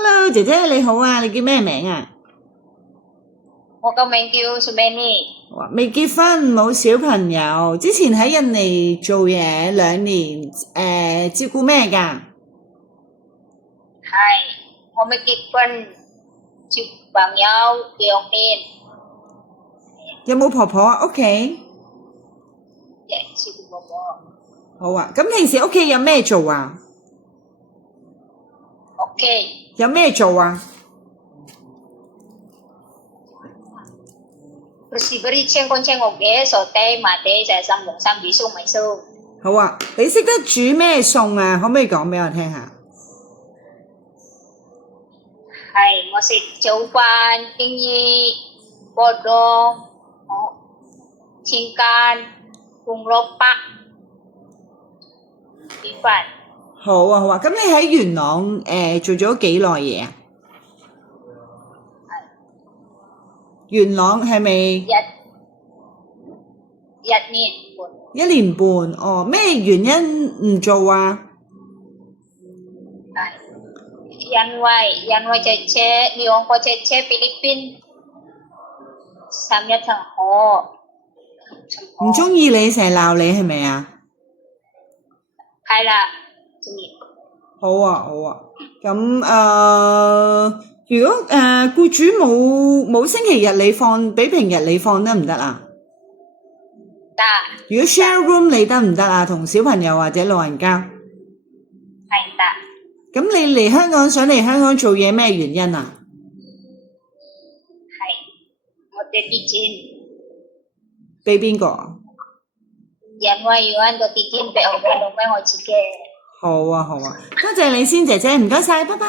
Hello， 姐姐你好啊，你叫咩名啊？我個名叫 Sumeni。未結婚冇小朋友，之前喺印尼做嘢2年，照顧咩㗎？我未結婚，小朋友2年。有冇婆婆屋企？小婆婆。好啊，咁平時屋企有咩做啊？ OK。有咩做啊？ Bersih-bersih cengkok-cengkok嘅，sote mate saya sambung bisu maisu。好啊，你識得煮咩餸啊？可唔可以講俾我聽下？我識做飯、經意、波動、青干、紅蘿蔔、米飯。好啊好啊，咁你喺元朗做咗幾耐嘢啊？元朗係咪1年半。1年半哦，咩原因唔做啊？因為姐姐你用過姐姐菲律賓3日層河。唔中意你成日鬧你係咪啊？係啦，中意。好啊好啊，咁如果僱主冇星期日你放，比平日你放得唔得啊？得。如果 share room 你得唔得啊？同小朋友或者老人家？係得。咁你想嚟香港做嘢咩原因啊？我哋啲錢。俾邊個啊？因為要揾到啲錢俾我自己。好啊好啊，多謝你先姐姐，唔該晒，拜拜。